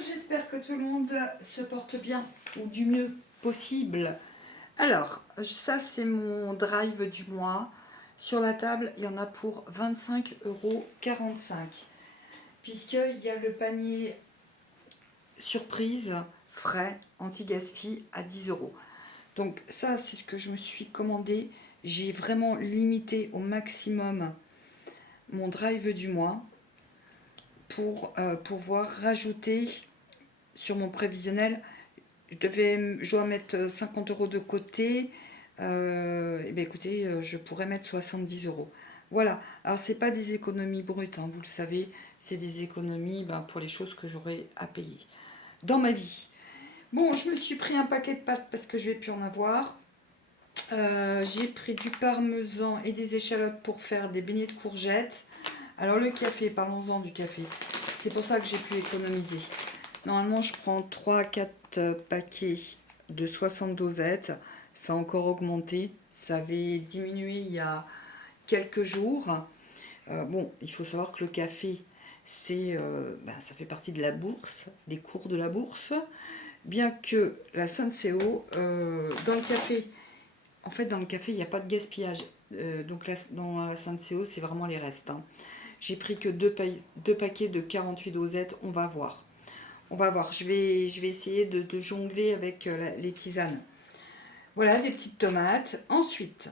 j'espère que tout le monde se porte bien ou du mieux possible. Alors, ça c'est mon drive du mois. Sur la table, il y en a pour 25,45 €. Puisqu'il y a le panier surprise, frais, anti-gaspi à 10 €. Donc ça, c'est ce que je me suis commandé. J'ai vraiment limité au maximum mon drive du mois pour pouvoir rajouter sur mon prévisionnel. Je dois mettre 50 € de côté. Et bien écoutez, je pourrais mettre 70 €. Voilà. Alors, c'est pas des économies brutes, hein, vous le savez. C'est des économies pour les choses que j'aurai à payer dans ma vie. Bon, je me suis pris un paquet de pâtes parce que je vais plus en avoir. J'ai pris du parmesan et des échalotes pour faire des beignets de courgettes. Alors, le café, parlons-en du café. C'est pour ça que j'ai pu économiser. Normalement, je prends 3-4 paquets de 60 dosettes. Ça a encore augmenté. Ça avait diminué il y a quelques jours. Bon, il faut savoir que le café, ça fait partie de la bourse, des cours de la bourse. Bien que la Senseo, dans le café, dans le café, il n'y a pas de gaspillage. Donc dans la Senseo, c'est vraiment les restes, hein. J'ai pris que deux paquets de 48 dosettes. On va voir. On va voir. Je vais essayer de jongler avec les tisanes. Voilà, des petites tomates. Ensuite,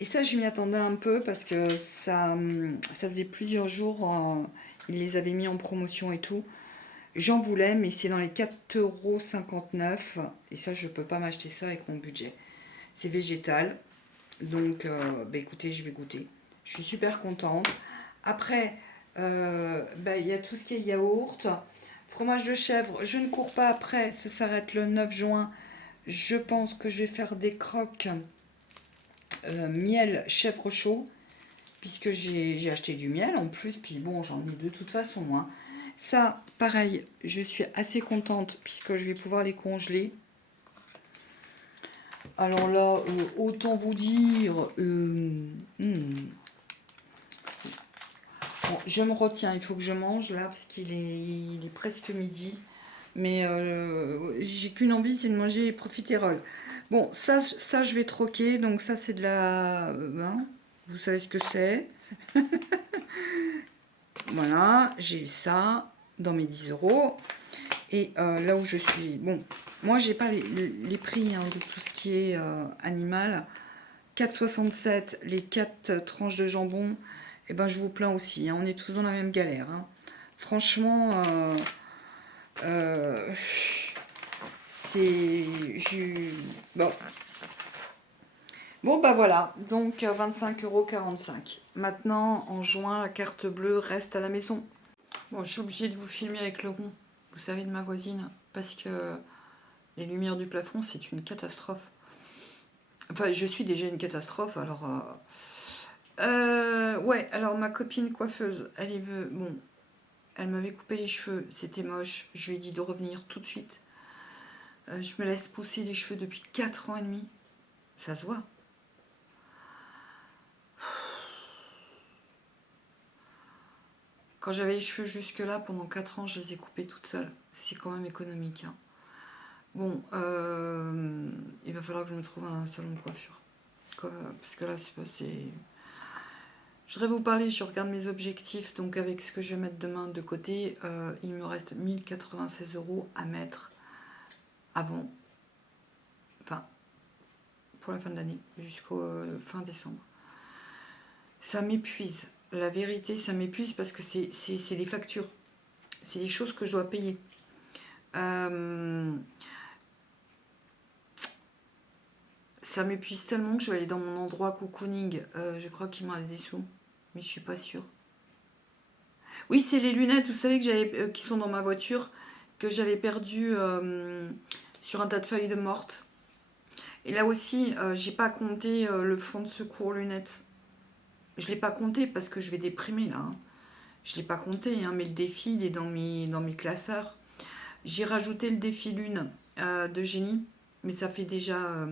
et ça, je m'y attendais un peu parce que ça faisait plusieurs jours. Ils les avaient mis en promotion et tout. J'en voulais, mais c'est dans les 4,59 €. Et ça, je ne peux pas m'acheter ça avec mon budget. C'est végétal. Donc, écoutez, je vais goûter. Je suis super contente. Après, il y a tout ce qui est yaourt. Fromage de chèvre, je ne cours pas après. Ça s'arrête le 9 juin. Je pense que je vais faire des croques miel chèvre chaud. Puisque j'ai acheté du miel en plus. Puis bon, j'en ai de toute façon, hein. Ça, pareil, je suis assez contente puisque je vais pouvoir les congeler. Alors là, autant vous dire... Bon, je me retiens, il faut que je mange là parce qu'il est presque midi. Mais j'ai qu'une envie, c'est de manger profiterole. Bon, ça je vais troquer. Donc ça, c'est de la... vous savez ce que c'est. Voilà, j'ai eu ça dans mes 10 €. Et là où je suis... Bon, moi, j'ai pas les prix, hein, de tout ce qui est animal. 4,67 les 4 tranches de jambon. Et ben, je vous plains aussi, hein, on est tous dans la même galère, hein. Franchement, c'est... Bon. Bon, voilà. Donc, 25,45 €. Maintenant, en juin, la carte bleue reste à la maison. Bon, je suis obligée de vous filmer avec le rond, vous savez, de ma voisine, parce que les lumières du plafond, c'est une catastrophe. Enfin, je suis déjà une catastrophe, alors... ouais, alors ma copine coiffeuse, bon, elle m'avait coupé les cheveux, c'était moche. Je lui ai dit de revenir tout de suite. Je me laisse pousser les cheveux depuis 4 ans et demi. Ça se voit. Quand j'avais les cheveux jusque-là, pendant 4 ans, je les ai coupés toute seule. C'est quand même économique, hein. Bon, il va falloir que je me trouve un salon de coiffure. Parce que là, c'est... Je voudrais vous parler, je regarde mes objectifs, donc avec ce que je vais mettre demain de côté, il me reste 1096 € à mettre avant, enfin, pour la fin de l'année, jusqu'au fin décembre. Ça m'épuise, la vérité, ça m'épuise parce que c'est des factures, c'est des choses que je dois payer. Ça m'épuise tellement que je vais aller dans mon endroit cocooning. Je crois qu'il me reste des sous, mais je suis pas sûre. Oui, c'est les lunettes, vous savez, que qui sont dans ma voiture, que j'avais perdues sur un tas de feuilles de mortes. Et là aussi, j'ai pas compté le fonds de secours lunettes. Je l'ai pas compté parce que je vais déprimer là, hein. Je l'ai pas compté, hein, mais le défi, il est dans mes classeurs. J'ai rajouté le défi lune de Génie, mais ça fait déjà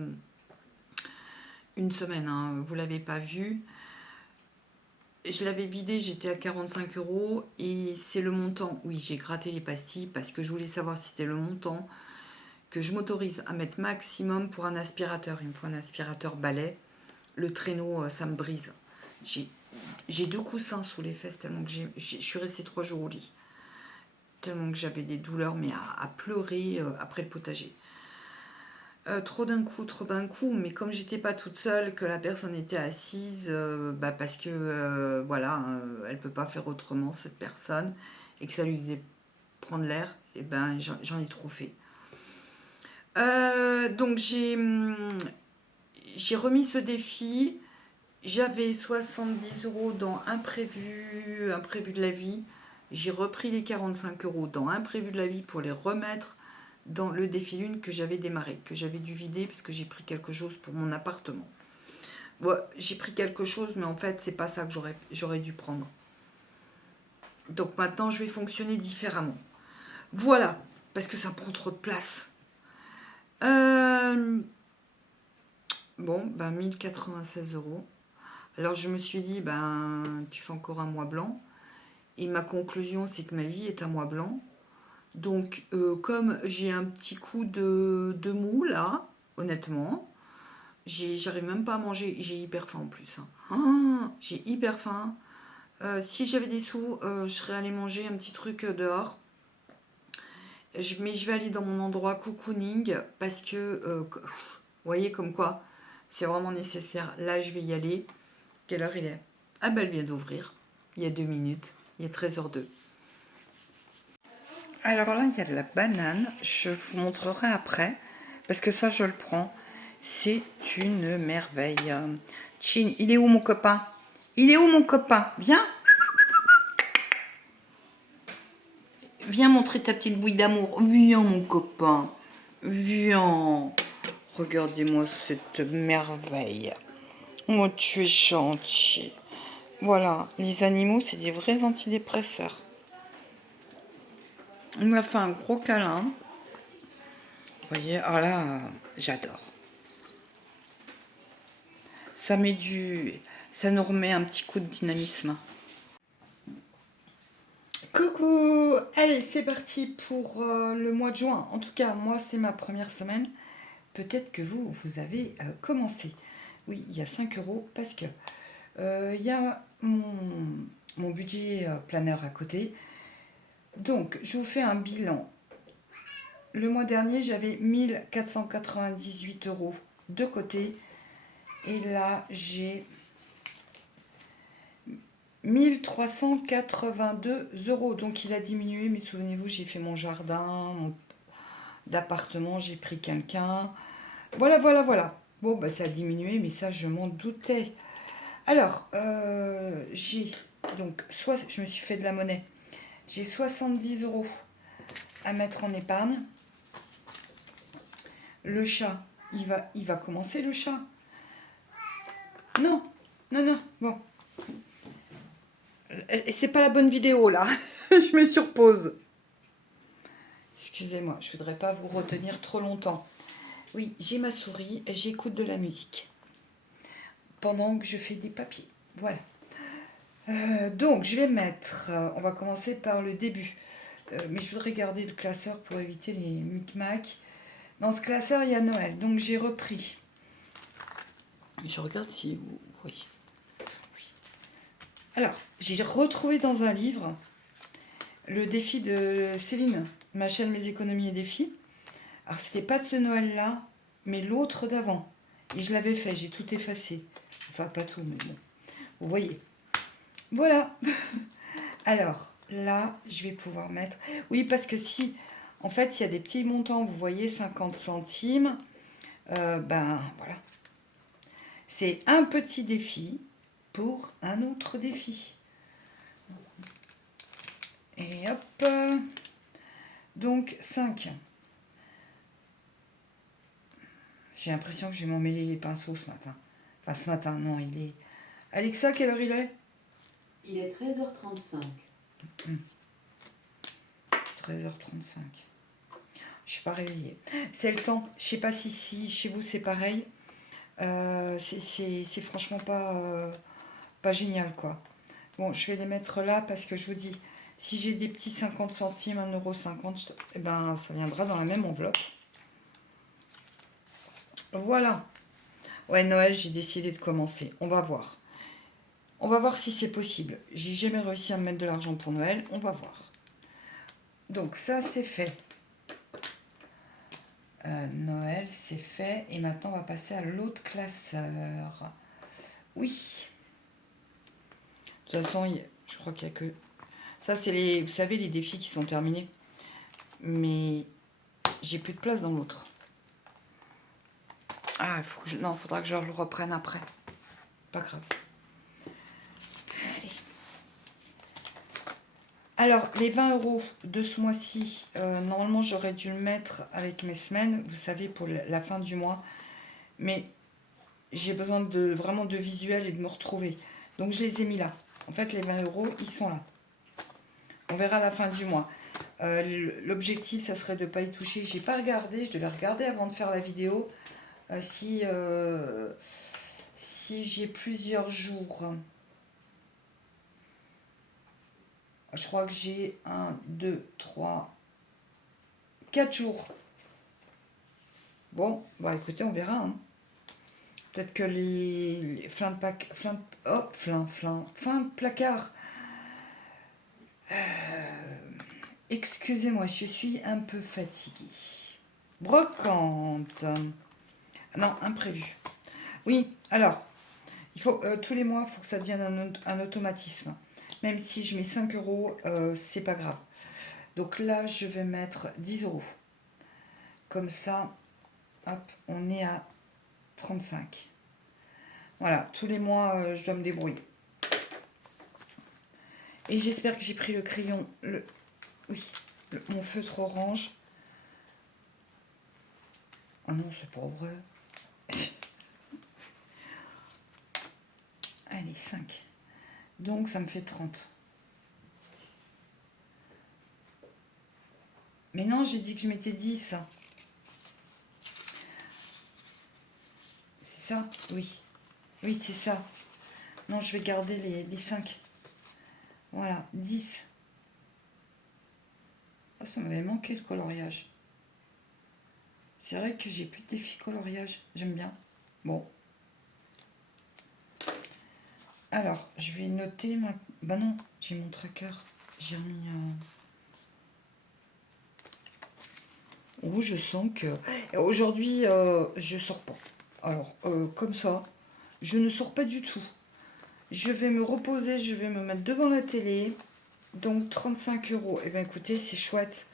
une semaine, hein, vous l'avez pas vu. je l'avais vidé, j'étais à 45 € et c'est le montant. Oui, j'ai gratté les pastilles parce que je voulais savoir si c'était le montant que je m'autorise à mettre maximum pour un aspirateur. Il me faut un aspirateur balai. Le traîneau, ça me brise. J'ai 2 coussins sous les fesses tellement que je suis restée 3 jours au lit. Tellement que j'avais des douleurs, mais à pleurer après le potager. Trop d'un coup, mais comme j'étais pas toute seule, que la personne était assise, parce que voilà, elle peut pas faire autrement cette personne, et que ça lui faisait prendre l'air, et ben j'en ai trop fait. Donc j'ai remis ce défi. J'avais 70 € dans imprévu de la vie. J'ai repris les 45 € dans imprévu de la vie pour les remettre dans le défi lune que j'avais démarré, que j'avais dû vider parce que j'ai pris quelque chose pour mon appartement. Bon, j'ai pris quelque chose, mais en fait, c'est pas ça que j'aurais dû prendre. Donc maintenant, je vais fonctionner différemment. Voilà, parce que ça prend trop de place. Bon, 1096 €. Alors je me suis dit, tu fais encore un mois blanc. Et ma conclusion, c'est que ma vie est un mois blanc. Donc, comme j'ai un petit coup de mou, là, honnêtement, j'arrive même pas à manger. J'ai hyper faim en plus. J'ai hyper faim. Si j'avais des sous, je serais allée manger un petit truc dehors. Mais je vais aller dans mon endroit cocooning parce que, vous voyez comme quoi, c'est vraiment nécessaire. Là, je vais y aller. Quelle heure il est? Ah elle vient d'ouvrir. Il y a 2 minutes. Il est 13h02. Alors là, il y a de la banane. Je vous montrerai après. Parce que ça, je le prends. C'est une merveille. Chin, il est où mon copain? Il est où mon copain? Viens. Viens montrer ta petite bouille d'amour. Viens mon copain. Viens. Regardez-moi cette merveille. Oh, tu es gentil. Voilà, les animaux, c'est des vrais antidépresseurs. On m'a fait un gros câlin. Vous voyez, alors là, j'adore. Ça nous remet un petit coup de dynamisme. Coucou! Allez, c'est parti pour le mois de juin. En tout cas, moi, c'est ma première semaine. Peut-être que vous avez commencé. Oui, il y a 5 € parce que il y a mon budget planeur à côté. Donc, je vous fais un bilan. Le mois dernier, j'avais 1498 € de côté. Et là, j'ai 1382 €. Donc, il a diminué. Mais souvenez-vous, j'ai fait mon jardin d'appartement. J'ai pris quelqu'un. Voilà. Bon, ça a diminué, mais ça, je m'en doutais. Alors, j'ai... Donc, soit je me suis fait de la monnaie. J'ai 70 € à mettre en épargne. Le chat, il va commencer le chat. Non, bon. C'est pas la bonne vidéo, là. Je me surpose. Excusez-moi, je voudrais pas vous retenir trop longtemps. Oui, j'ai ma souris et j'écoute de la musique. Pendant que je fais des papiers. Voilà. Donc, je vais mettre... on va commencer par le début. Mais je voudrais garder le classeur pour éviter les micmacs. Dans ce classeur, il y a Noël. Donc, j'ai repris. Je regarde si vous voyez. Oui. Alors, j'ai retrouvé dans un livre le défi de Céline, ma chaîne Mes économies et défis. Alors, c'était pas de ce Noël-là, mais l'autre d'avant. Et je l'avais fait, j'ai tout effacé. Enfin, pas tout, mais bon. Vous voyez. Voilà. Alors, là, je vais pouvoir mettre... Oui, parce que si... En fait, il y a des petits montants, vous voyez, 50 centimes. Voilà. C'est un petit défi pour un autre défi. Et hop. Donc, 5. J'ai l'impression que je vais m'emmêler les pinceaux ce matin. Enfin, ce matin, non, il est... Alexa, quelle heure il est? Il est 13h35. 13h35. Je suis pas réveillée. C'est le temps. Je sais pas si chez vous c'est pareil. C'est franchement pas génial, quoi. Bon, je vais les mettre là parce que je vous dis, si j'ai des petits 50 centimes, 1,50 €, eh ben, ça viendra dans la même enveloppe. Voilà. Ouais, Noël, j'ai décidé de commencer. On va voir. On va voir si c'est possible. J'ai jamais réussi à me mettre de l'argent pour Noël. On va voir. Donc ça, c'est fait. Noël, c'est fait. Et maintenant, on va passer à l'autre classeur. Oui. De toute façon, je crois qu'il n'y a que... Ça, c'est les... Vous savez, les défis qui sont terminés. Mais j'ai plus de place dans l'autre. Ah, non, faudra que je le reprenne après. Pas grave. Allez. Alors, les 20 € de ce mois-ci, normalement, j'aurais dû le mettre avec mes semaines, vous savez, pour la fin du mois. Mais j'ai besoin de vraiment de visuel et de me retrouver. Donc, je les ai mis là. En fait, les 20 €, ils sont là. On verra à la fin du mois. L'objectif, ça serait de ne pas y toucher. J'ai pas regardé, je devais regarder avant de faire la vidéo. Si j'ai plusieurs jours, je crois que j'ai 1, 2, 3, 4 jours. Bon, bah écoutez, on verra. Hein. Peut-être que les fin de placard. Excusez-moi, je suis un peu fatiguée. Brocante. Non, imprévu. Oui, alors, il faut tous les mois, il faut que ça devienne un automatisme. Même si je mets 5 €, c'est pas grave. Donc là, je vais mettre 10 €. Comme ça, hop, on est à 35. Voilà, tous les mois, je dois me débrouiller. Et j'espère que j'ai pris le crayon, mon feutre orange. Ah non, c'est pas vrai. Allez, 5. Donc, ça me fait 30. Mais non, j'ai dit que je mettais 10. C'est ça? Oui. Oui, c'est ça. Non, je vais garder les 5. Voilà, 10. Oh, ça m'avait manqué de coloriage. C'est vrai que j'ai plus de défi coloriage. J'aime bien. Bon. Alors, je vais noter ma... Bah non, j'ai mon tracker. J'ai remis... Oh, je sens que... Aujourd'hui, je sors pas. Alors, comme ça, je ne sors pas du tout. Je vais me reposer, je vais me mettre devant la télé. Donc, 35 €. Eh bien, écoutez, c'est chouette.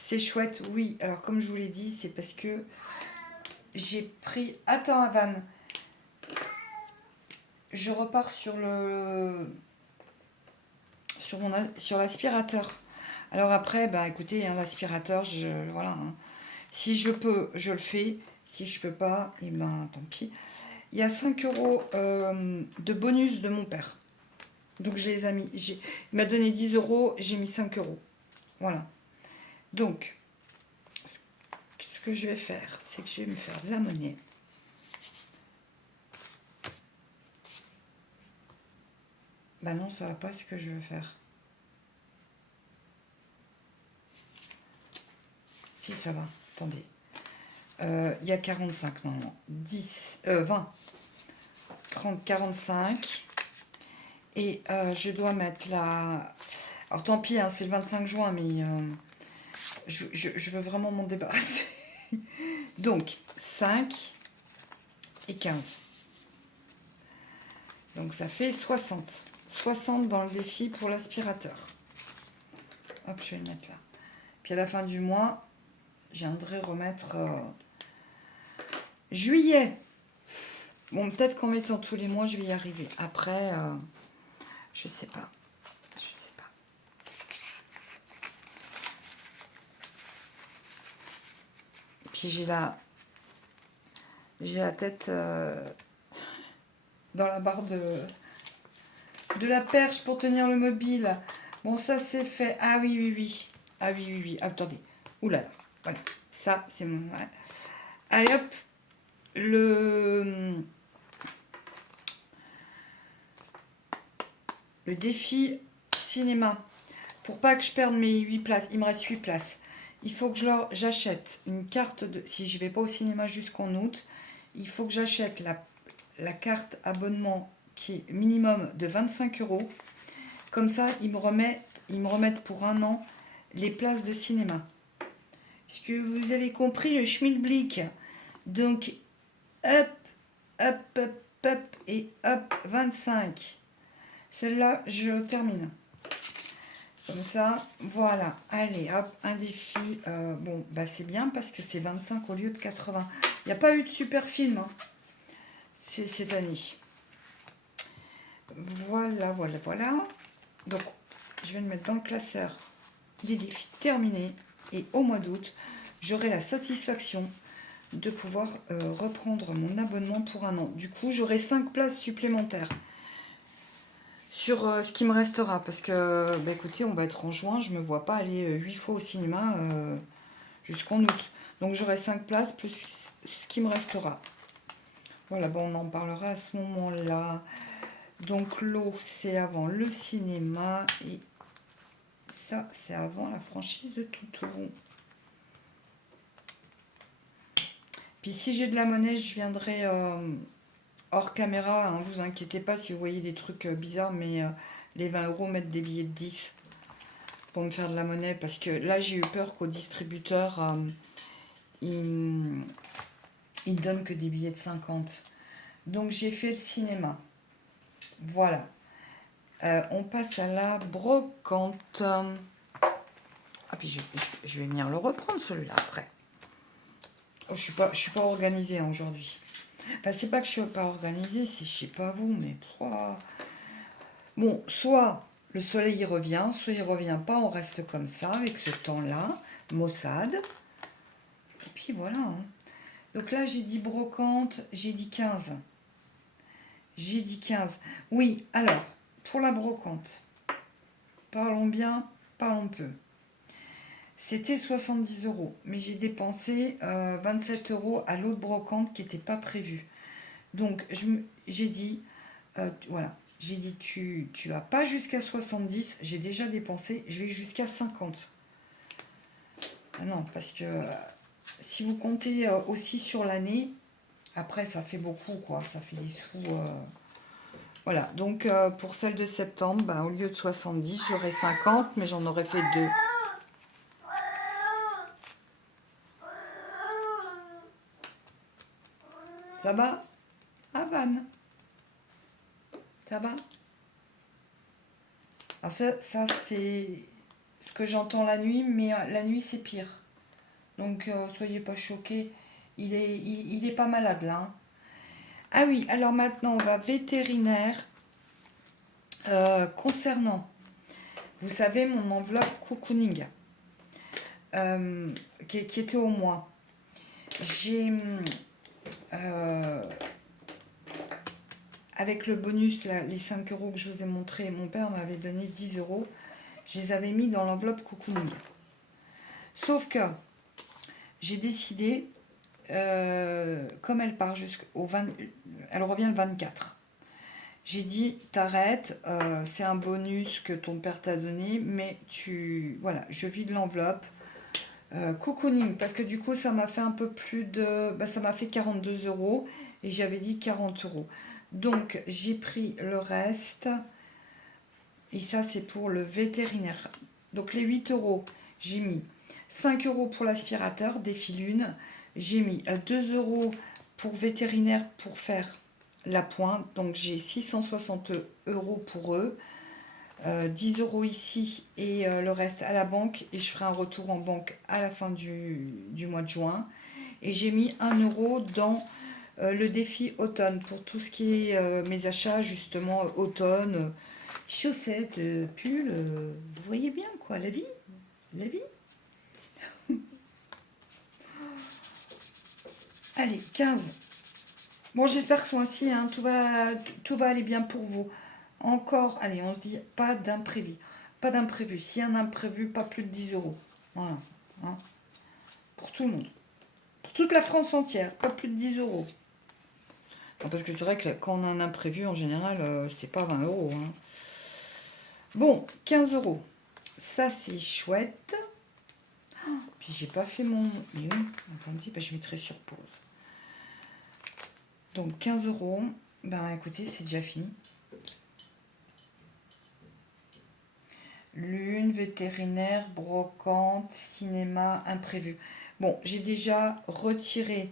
C'est chouette, oui. Alors, comme je vous l'ai dit, c'est parce que j'ai pris... Attends, Avan. Je repars sur sur l'aspirateur. Alors après, bah écoutez, hein, l'aspirateur, voilà. Hein. Si je peux, je le fais. Si je peux pas, et ben tant pis. Il y a 5 € de bonus de mon père. Donc je les ai mis. Il m'a donné 10 €, j'ai mis 5 €. Voilà. Donc, ce que je vais faire, c'est que je vais me faire de la monnaie. Bah non, ça va pas ce que je veux faire. Si, ça va. Attendez. Il y a 45 normalement. 20. 30, 45. Et je dois mettre la... Alors tant pis, hein, c'est le 25 juin, mais je veux vraiment m'en débarrasser. Donc, 5 et 15. Donc ça fait 60. 60 dans le défi pour l'aspirateur. Hop, je vais le mettre là. Puis à la fin du mois, je viendrai remettre juillet. Bon, peut-être qu'en mettant tous les mois, je vais y arriver. Après, je sais pas. Je sais pas. Puis j'ai la tête dans la barre de la perche pour tenir le mobile. Bon, ça c'est fait. Ah oui, oui, oui. Ah oui, oui, oui. Attendez. Ouh là là. Voilà. Ça, c'est mon... Voilà. Allez hop. le défi cinéma. Pour pas que je perde mes 8 places, il me reste 8 places. Il faut que j'achète une carte de... Si je vais pas au cinéma jusqu'en août, il faut que j'achète la carte abonnement qui est minimum de 25 euros. Comme ça, ils me remettent pour un an les places de cinéma. Est-ce que vous avez compris le schmilblick? Donc, hop, hop, hop, hop et hop, 25. Celle-là, je termine. Comme ça, voilà. Allez, hop, un défi. Bon, bah c'est bien parce que c'est 25 au lieu de 80. Il n'y a pas eu de super film hein, cette année. Voilà, voilà, voilà. Donc, je vais le mettre dans le classeur des défis terminés. Et au mois d'août, j'aurai la satisfaction de pouvoir reprendre mon abonnement pour un an. Du coup, j'aurai 5 places supplémentaires sur ce qui me restera. Parce que, bah, écoutez, on va être en juin. Je ne me vois pas aller 8 fois au cinéma jusqu'en août. Donc, j'aurai 5 places plus ce qui me restera. Voilà, bon, on en parlera à ce moment-là. Donc, l'eau, c'est avant le cinéma. Et ça, c'est avant la franchise de Toutou. Puis, si j'ai de la monnaie, je viendrai... hors caméra, hein, vous inquiétez pas si vous voyez des trucs bizarres, mais les 20 euros mettent des billets de 10 pour me faire de la monnaie, parce que là j'ai eu peur qu'au distributeur, il donne que des billets de 50. Donc j'ai fait le cinéma. Voilà. On passe à la brocante. Ah puis je vais venir le reprendre celui-là après. Oh, je suis pas organisée hein, aujourd'hui. Enfin, c'est pas que je suis pas organisée, c'est je sais pas vous, mais... Bon, soit le soleil y revient, soit il revient pas, on reste comme ça, avec ce temps-là, maussade. Et puis voilà. Hein. Donc là, j'ai dit brocante, j'ai dit 15. J'ai dit 15. Oui, alors, pour la brocante, parlons bien, parlons peu. C'était 70 euros, mais j'ai dépensé 27 euros à l'autre brocante qui n'était pas prévue. Donc, j'ai dit, voilà, j'ai dit, tu vas pas jusqu'à 70, j'ai déjà dépensé, je vais jusqu'à 50. Ah non, parce que si vous comptez aussi sur l'année, après ça fait beaucoup, quoi, ça fait des sous. Voilà, donc pour celle de septembre, bah, au lieu de 70, j'aurais 50, mais j'en aurais fait 2. Ça va? Ah, Van, ça va? Alors ça c'est ce que j'entends la nuit, mais la nuit c'est pire. Donc soyez pas choqués, il est pas malade là. Hein. Ah oui, alors maintenant on va vétérinaire. Concernant, vous savez, mon enveloppe cocooning, qui était au mois, j'ai, avec le bonus, là, les 5 euros que je vous ai montré, mon père m'avait donné 10 euros, je les avais mis dans l'enveloppe cocooning. Sauf que j'ai décidé, comme elle part jusqu'au 20, elle revient le 24. J'ai dit, t'arrêtes, c'est un bonus que ton père t'a donné, mais voilà, je vide l'enveloppe. Cocooning, parce que du coup, ça m'a fait un peu plus de... ça m'a fait 42 euros, et j'avais dit 40 euros. Donc, j'ai pris le reste, et ça, c'est pour le vétérinaire. Donc, les 8 euros, j'ai mis 5 euros pour l'aspirateur, défi lune. J'ai mis 2 euros pour vétérinaire pour faire la pointe. Donc, j'ai 660 euros pour eux. 10 euros ici et le reste à la banque. Et je ferai un retour en banque à la fin du mois de juin. Et j'ai mis 1 euro dans le défi automne pour tout ce qui est mes achats, justement, automne. Chaussettes, pulls, vous voyez bien quoi, la vie. La vie. Allez, 15. Bon, j'espère que ce mois-ci, hein, tout va aller bien pour vous. Encore, allez, on se dit pas d'imprévu. Pas d'imprévu. S'il y a un imprévu, pas plus de 10 euros. Voilà. Hein, pour tout le monde. Pour toute la France entière, pas plus de 10 euros. Non, parce que c'est vrai que quand on a un imprévu, en général, c'est pas 20 euros. Hein. Bon, 15 euros. Ça, c'est chouette. Oh, puis, j'ai pas fait mon... Mais oui, attendez, bah, je mettrai sur pause. Donc, 15 euros. Ben, écoutez, c'est déjà fini. Lune, vétérinaire, brocante, cinéma, imprévu. Bon, j'ai déjà retiré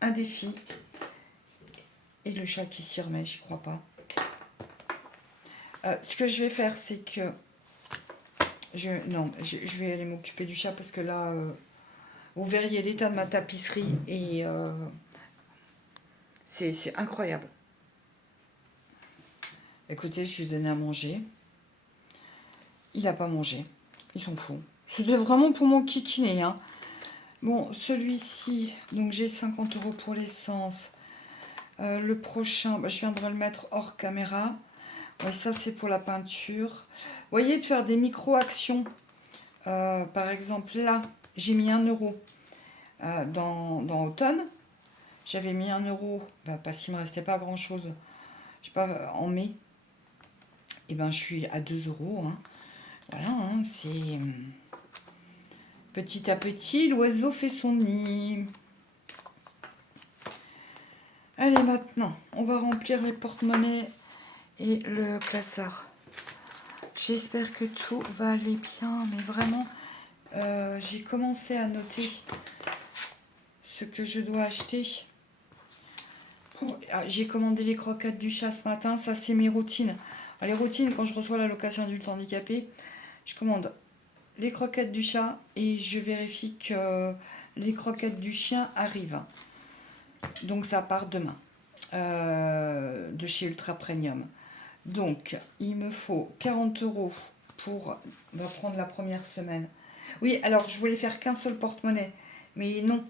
un défi. Et le chat qui s'y remet, j'y crois pas. Ce que je vais faire, c'est que... je vais aller m'occuper du chat parce que là, vous verriez l'état de ma tapisserie et c'est incroyable. Écoutez, je lui ai donné à manger. Il n'a pas mangé. Ils sont fous. C'était vraiment pour mon kikiné, hein. Bon, celui-ci, donc j'ai 50 euros pour l'essence. Le prochain, bah, je viendrai le mettre hors caméra. Ouais, ça, c'est pour la peinture. Vous voyez, de faire des micro-actions. Par exemple, là, j'ai mis 1 euro dans Automne. J'avais mis 1 euro, bah, parce qu'il ne me restait pas grand-chose. Je sais pas, en mai. Et ben, je suis à 2 euros. Hein. Voilà, hein, c'est... Petit à petit, l'oiseau fait son nid. Allez, maintenant, on va remplir les porte-monnaies et le classeur. J'espère que tout va aller bien, mais vraiment, j'ai commencé à noter ce que je dois acheter. J'ai commandé les croquettes du chat ce matin, ça c'est mes routines. Les routines, quand je reçois l'allocation adulte handicapé, je commande les croquettes du chat et je vérifie que les croquettes du chien arrivent. Donc ça part demain, de chez Ultra Premium. Donc il me faut 40 euros pour prendre la première semaine. Oui, alors je voulais faire qu'un seul porte-monnaie, mais non,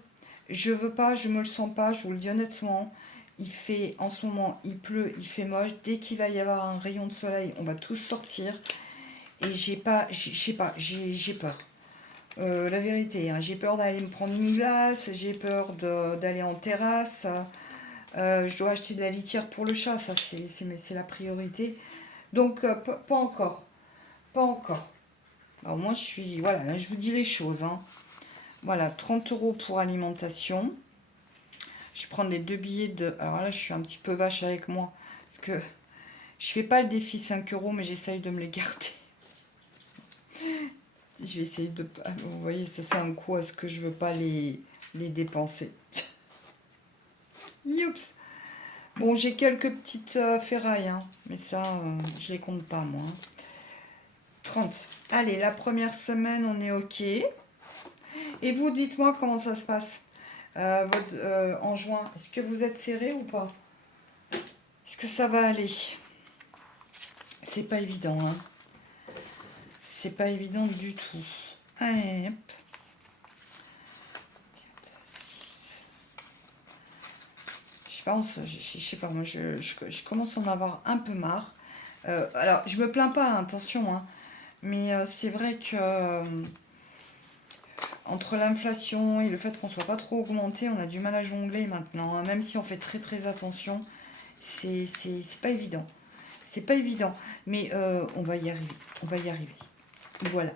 je veux pas, je me le sens pas, je vous le dis honnêtement. Il fait, en ce moment, il pleut, il fait moche. Dès qu'il va y avoir un rayon de soleil, on va tous sortir. Et j'ai pas, je sais pas, j'ai peur. La vérité, hein, j'ai peur d'aller me prendre une glace, j'ai peur d'aller en terrasse. Je dois acheter de la litière pour le chat, ça c'est la priorité. Donc, pas encore. Pas encore. Alors, moi, je suis... Voilà, je vous dis les choses. Hein. Voilà, 30 euros pour alimentation. Je vais prendre les 2 billets de... Alors là, je suis un petit peu vache avec moi. Parce que je fais pas le défi 5 euros, mais j'essaye de me les garder. Je vais essayer de... Vous voyez, ça c'est un coup à ce que je veux pas les dépenser. Youps. Bon, j'ai quelques petites ferrailles, hein, mais ça, je les compte pas, moi. 30. Allez, la première semaine, on est OK. Et vous, dites-moi comment ça se passe en juin. Est-ce que vous êtes serré ou pas? Est-ce que ça va aller? C'est pas évident, hein. C'est pas évident du tout. Allez, hop. Je sais pas, moi, je commence à en avoir un peu marre. Alors, je me plains pas, hein, attention, hein, mais c'est vrai que entre l'inflation et le fait qu'on soit pas trop augmenté, on a du mal à jongler maintenant. Hein, même si on fait très très attention, c'est pas évident. C'est pas évident, mais on va y arriver. On va y arriver. Voilà.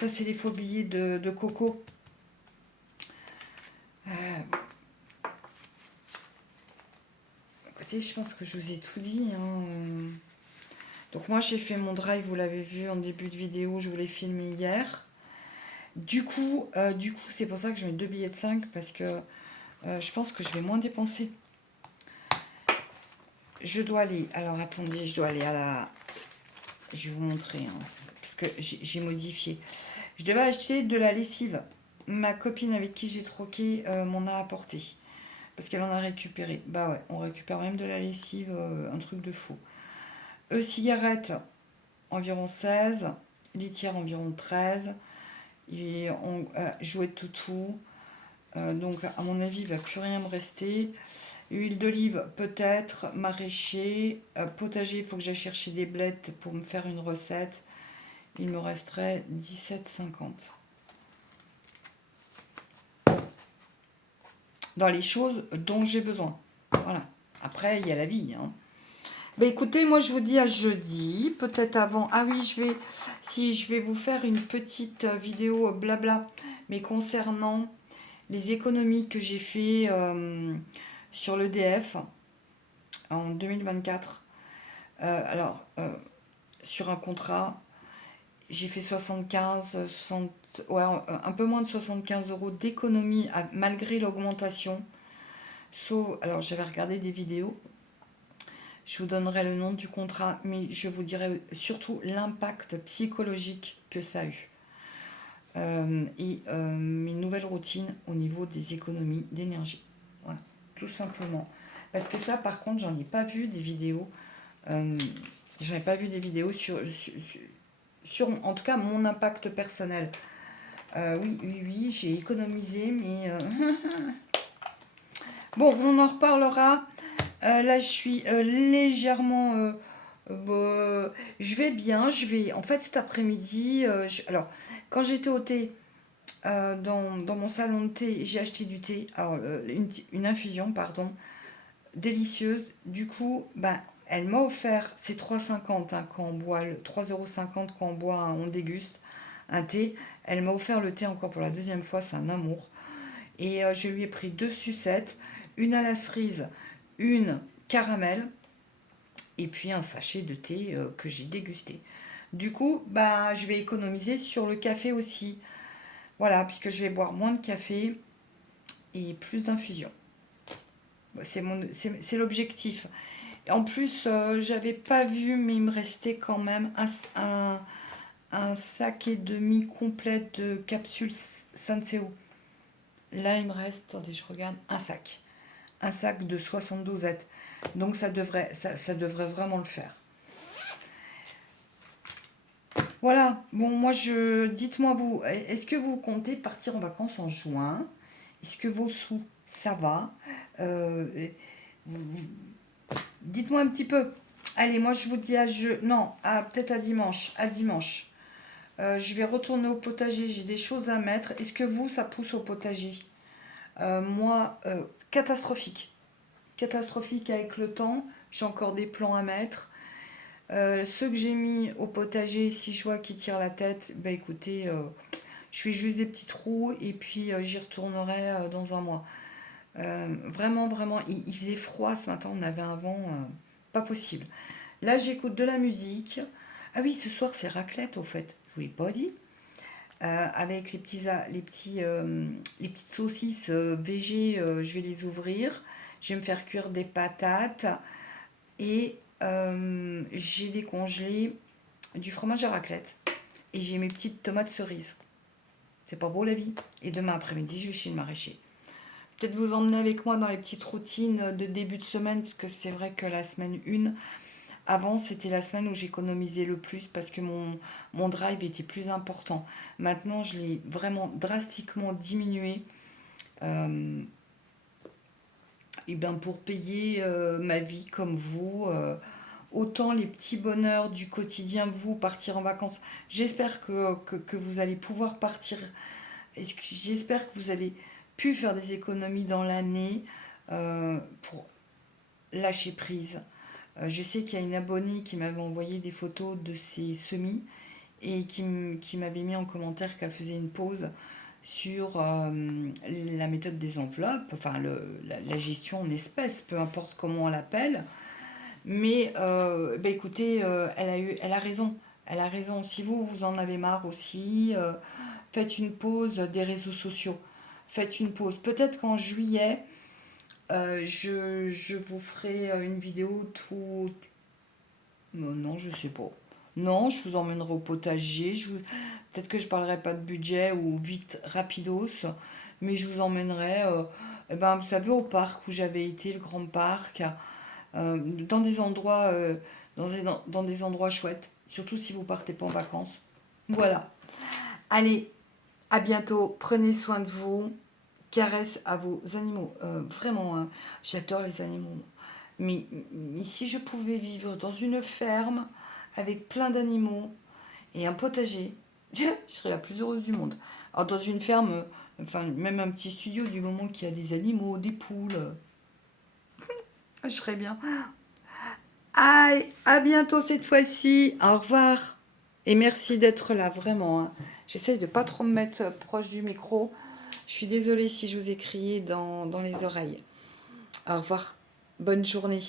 Ça, c'est les faux billets de Coco. Écoutez, je pense que je vous ai tout dit. Hein. Donc moi, j'ai fait mon drive, vous l'avez vu en début de vidéo, je vous l'ai filmé hier. Du coup, c'est pour ça que je mets 2 billets de 5, parce que je pense que je vais moins dépenser. Je dois aller... Alors, attendez, je dois aller à la... Je vais vous montrer, hein, parce que j'ai modifié. Je devais acheter de la lessive. Ma copine avec qui j'ai troqué m'en a apporté. Parce qu'elle en a récupéré. Bah ouais, on récupère même de la lessive, un truc de fou. Cigarettes, environ 16. Litière, environ 13. Et jouet de toutou. Donc, à mon avis, il ne va plus rien me rester. Huile d'olive, peut-être. Maraîcher. Potager, il faut que j'aille chercher des blettes pour me faire une recette. Il me resterait 17,50. Dans les choses dont j'ai besoin. Voilà. Après, il y a la vie. Hein. Bah écoutez, moi je vous dis à jeudi, peut-être avant. Ah oui, je vais vous faire une petite vidéo blabla, mais concernant les économies que j'ai fait sur l'EDF en 2024. Sur un contrat, j'ai fait 75, 60, ouais, un peu moins de 75 euros d'économie malgré l'augmentation. Sauf, alors j'avais regardé des vidéos, je vous donnerai le nom du contrat, mais je vous dirai surtout l'impact psychologique que ça a eu. Mes nouvelles routines au niveau des économies d'énergie. Voilà, tout simplement. Parce que ça, par contre, j'en ai pas vu des vidéos. J'en ai pas vu des vidéos sur, en tout cas, mon impact personnel. Oui, j'ai économisé, mais bon, on en reparlera. Là, je suis légèrement. Je vais bien. En fait, cet après-midi, alors, quand j'étais au thé, dans mon salon de thé, j'ai acheté du thé, alors une infusion, pardon, délicieuse. Du coup, ben, elle m'a offert, c'est 3,50 quand on boit, 3,50 € quand on boit, on déguste un thé. Elle m'a offert le thé encore pour la deuxième fois, c'est un amour. Et je lui ai pris 2 sucettes, une à la cerise, une caramel, et puis un sachet de thé que j'ai dégusté. Du coup, bah, je vais économiser sur le café aussi. Voilà, puisque je vais boire moins de café et plus d'infusion. C'est l'objectif. En plus, j'avais pas vu, mais il me restait quand même un sac et demi complet de capsules Sanseo. Là, il me reste, attendez, je regarde, un sac. Un sac de 72 dosettes. Donc, ça devrait vraiment le faire. Voilà. Bon, dites-moi vous, est-ce que vous comptez partir en vacances en juin? Est-ce que vos sous, ça va? Euh, Dites-moi un petit peu. Allez, moi je vous dis non, peut-être à dimanche. À dimanche. Je vais retourner au potager. J'ai des choses à mettre. Est-ce que vous, ça pousse au potager? Moi, catastrophique. Catastrophique avec le temps. J'ai encore des plans à mettre. Ceux que j'ai mis au potager, si je vois qu'ils tirent la tête, bah écoutez, je fais juste des petits trous et puis j'y retournerai dans un mois. Vraiment, vraiment, il faisait froid ce matin, on avait un vent pas possible. Là, j'écoute de la musique. Ah oui, ce soir, c'est raclette, au fait. Je vous l'ai pas dit. Avec les petites saucisses végé, je vais les ouvrir. Je vais me faire cuire des patates. Et j'ai décongelé du fromage à raclette. Et j'ai mes petites tomates cerises. C'est pas beau la vie. Et demain après-midi, je vais chez le maraîcher. Peut-être vous emmener avec moi dans les petites routines de début de semaine, parce que c'est vrai que la semaine 1, avant, c'était la semaine où j'économisais le plus parce que mon drive était plus important. Maintenant, je l'ai vraiment drastiquement diminué. Et ben pour payer ma vie comme vous, autant les petits bonheurs du quotidien, vous, partir en vacances. J'espère que vous allez pouvoir partir. J'espère que vous avez pu faire des économies dans l'année pour lâcher prise. Je sais qu'il y a une abonnée qui m'avait envoyé des photos de ses semis et qui m'avait mis en commentaire qu'elle faisait une pause sur la méthode des enveloppes, enfin la gestion en espèces, peu importe comment on l'appelle. Mais bah écoutez, elle a raison. Elle a raison. Si vous en avez marre aussi, faites une pause des réseaux sociaux. Faites une pause. Peut-être qu'en juillet, je vous ferai une vidéo tout. Non, je sais pas. Non, je vous emmènerai au potager. Peut-être que je parlerai pas de budget ou vite rapidos, mais je vous emmènerai, eh ben, vous savez, au parc où j'avais été, le grand parc, dans des endroits, dans des endroits chouettes. Surtout si vous partez pas en vacances. Voilà. Allez, à bientôt. Prenez soin de vous. Caresse à vos animaux. Vraiment, hein, j'adore les animaux. Mais si je pouvais vivre dans une ferme avec plein d'animaux et un potager, je serais la plus heureuse du monde. Alors dans une ferme, enfin même un petit studio, du moment qu'il y a des animaux, des poules, je serais bien. Allez, à bientôt cette fois-ci. Au revoir. Et merci d'être là, vraiment. Hein. J'essaye de pas trop me mettre proche du micro. Je suis désolée si je vous ai crié dans les oreilles. Au revoir. Bonne journée.